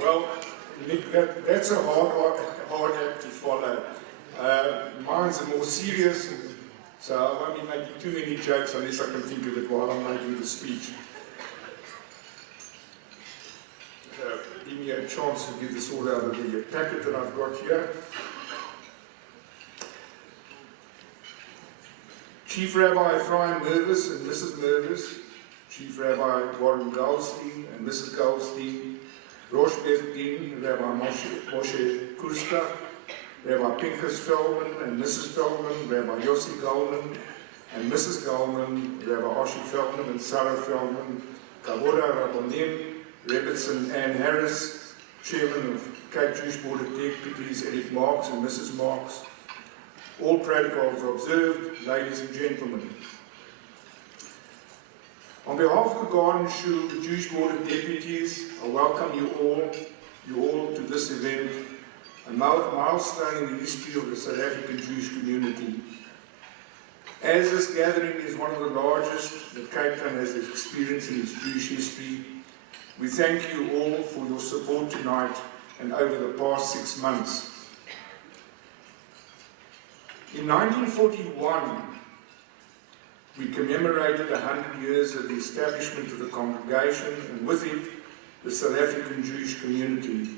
Well, Nick, that's a hard act to follow. Mine's more serious, so I won't be making too many jokes unless I can think of it while I'm making the speech. Give me a chance to get this all out of the packet that I've got here. Chief Rabbi Ephraim Mervis and Mrs. Mervis, Chief Rabbi Warren Goldstein and Mrs. Goldstein, Rosh Beth-Din, Rabbi Moshe Kurska, Rabbi Pinchas Feldman and Mrs. Feldman, Rabbi Yossi Goldman and Mrs. Goldman, Rabbi Oshi Feldman and Sarah Feldman, Kavoda Rabbonim, Rebbitzin Ann Harris, Chairman of Cape Jewish Board of Deputies, Eric Marks and Mrs. Marks. All protocols observed, ladies and gentlemen. On behalf of the Garden Shul, the Jewish Board of Deputies, I welcome you all to this event, a milestone in the history of the South African Jewish community. As this gathering is one of the largest that Cape Town has experienced in its Jewish history, we thank you all for your support tonight and over the past 6 months. In 1941, we commemorated 100 years of the establishment of the congregation and with it, the South African Jewish community.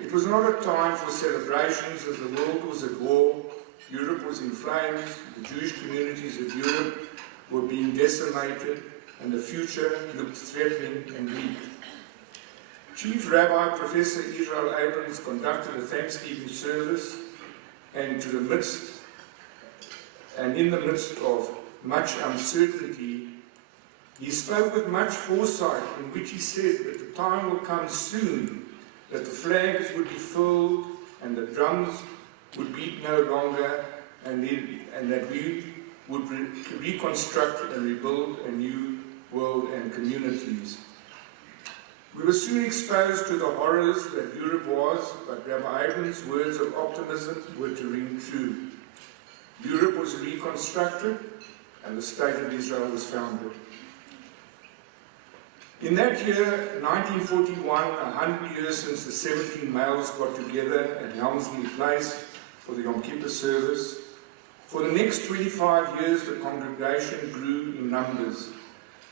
It was not a time for celebrations as the world was at war, Europe was in flames, the Jewish communities of Europe were being decimated, and the future looked threatening and bleak. Chief Rabbi Professor Israel Abrams conducted a Thanksgiving service, and in the midst of much uncertainty, he spoke with much foresight, in which he said that the time will come soon that the flags would be furled and the drums would beat no longer, and that we would reconstruct and rebuild a new world and communities. We were soon exposed to the horrors that Europe was, but Rabbi Abrams' words of optimism were to ring true. Europe was reconstructed and the State of Israel was founded. In that year, 1941, 100 years since the 17 males got together at Helmsley Place for the Yom Kippur service, for the next 25 years the congregation grew in numbers.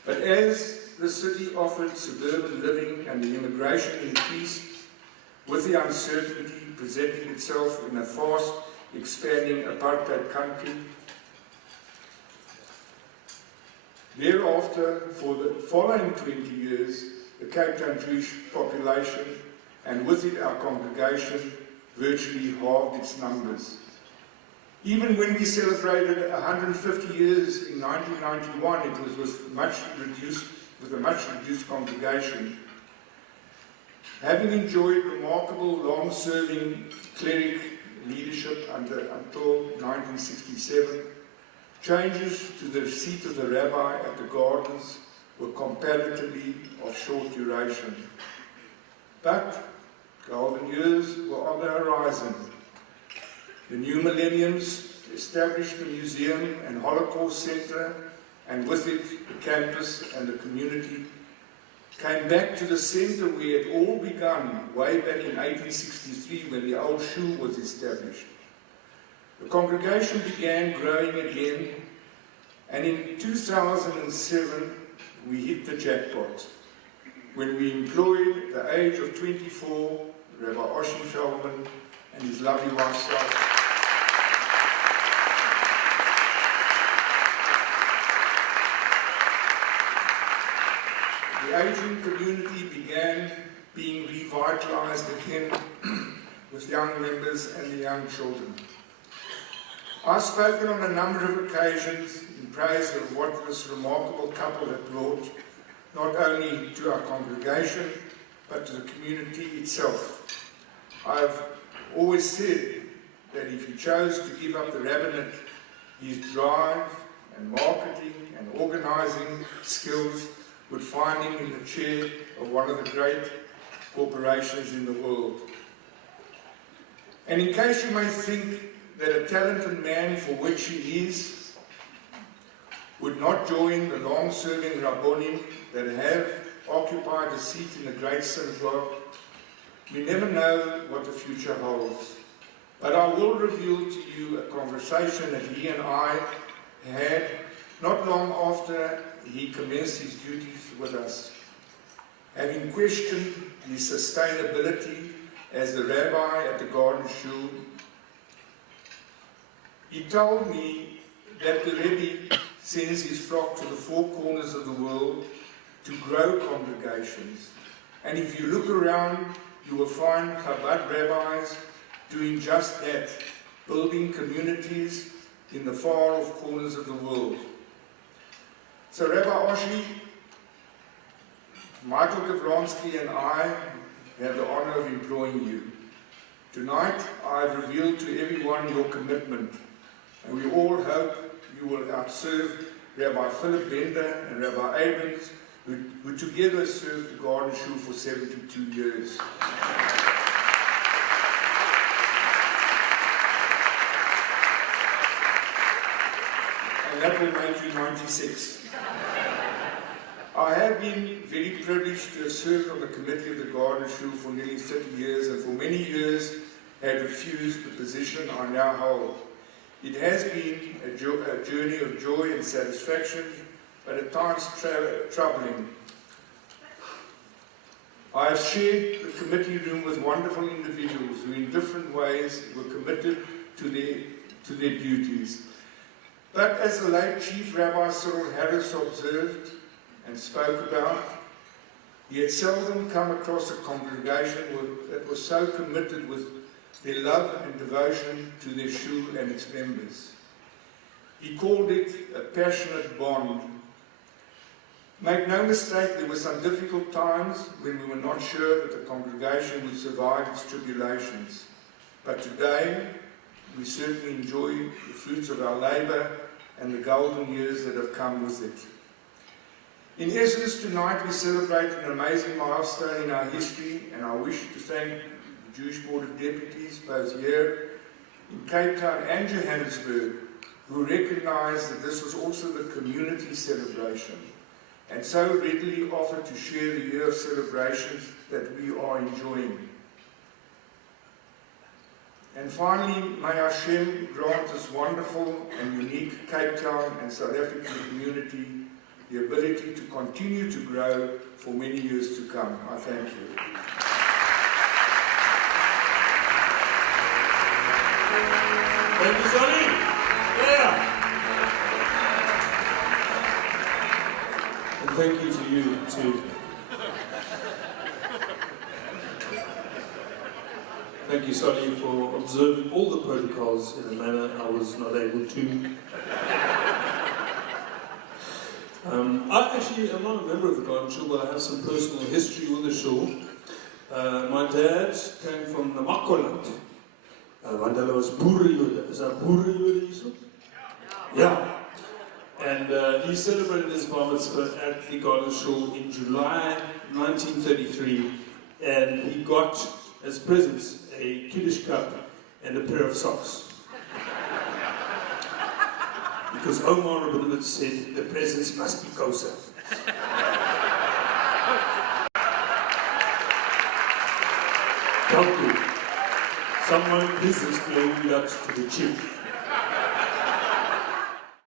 But as the city offered suburban living and the immigration increased, with the uncertainty presenting itself in a fast expanding apartheid country, thereafter, for the following 20 years, the Cape Town Jewish population, and with it our congregation, virtually halved its numbers. Even when we celebrated 150 years in 1991, it was with a much reduced congregation. Having enjoyed remarkable long-serving cleric leadership until 1967, changes to the seat of the rabbi at the gardens were comparatively of short duration. But golden years were on the horizon. The new millenniums established the museum and Holocaust Center, and with it the campus and the community came back to the center where it all began way back in 1863 when the old shul was established. The congregation began growing again, and in 2007 we hit the jackpot when we employed the age of 24 Rabbi Oshi Feldman and his lovely wife Sarah. The aging community began being revitalized again with young members and the young children. I've spoken on a number of occasions in praise of what this remarkable couple had brought, not only to our congregation, but to the community itself. I've always said that if he chose to give up the rabbinate, his drive and marketing and organizing skills would find him in the chair of one of the great corporations in the world. And in case you may think that a talented man for which he is would not join the long-serving Rabbonim that have occupied a seat in the great synagogue. We never know what the future holds. But I will reveal to you a conversation that he and I had not long after he commenced his duties with us. Having questioned his sustainability as the rabbi at the Garden Shul, he told me that the Rebbe sends his flock to the four corners of the world to grow congregations. And if you look around, you will find Chabad rabbis doing just that, building communities in the far-off corners of the world. So Rabbi Oshi, Michael Gavransky and I have the honor of employing you. Tonight, I've revealed to everyone your commitment, and we all hope you will outserve Rabbi Philip Bender and Rabbi Abrams, who together served the Garden Shul for 72 years. And that will make you 96. I have been very privileged to have served on the committee of the Garden Shul for nearly 30 years, and for many years had refused the position I now hold. It has been a journey of joy and satisfaction, but at times troubling. I have shared the committee room with wonderful individuals who in different ways were committed to their duties. But as the late Chief Rabbi Cyril Harris observed and spoke about, he had seldom come across a congregation that was so committed with their love and devotion to their shul and its members. He called it a passionate bond. Make no mistake, there were some difficult times when we were not sure that the congregation would survive its tribulations. But today, we certainly enjoy the fruits of our labor and the golden years that have come with it. In essence, tonight we celebrate an amazing milestone in our history, and I wish to thank the Jewish Board of Deputies, both here in Cape Town and Johannesburg, who recognized that this was also the community celebration, and so readily offered to share the year of celebrations that we are enjoying. And finally, may Hashem grant this wonderful and unique Cape Town and South African community the ability to continue to grow for many years to come. I thank you. Thank you, Sonny. Yeah. And thank you to you too. Thank you, Sonny, for observing all the protocols in a manner I was not able to. I'm not a member of the Garden Shul, but I have some personal history with the shul. My dad came from the Namakoland. Want hulle was boerejude. Is dat boerejude hierso? Yeah. And he celebrated his bar mitzvah at the Garden Shul in July 1933, and he got as presents a Kiddush cup and a pair of socks. Because Omar Rabinovich said the presents must be kosher. Doctor, someone please explain that to the chief.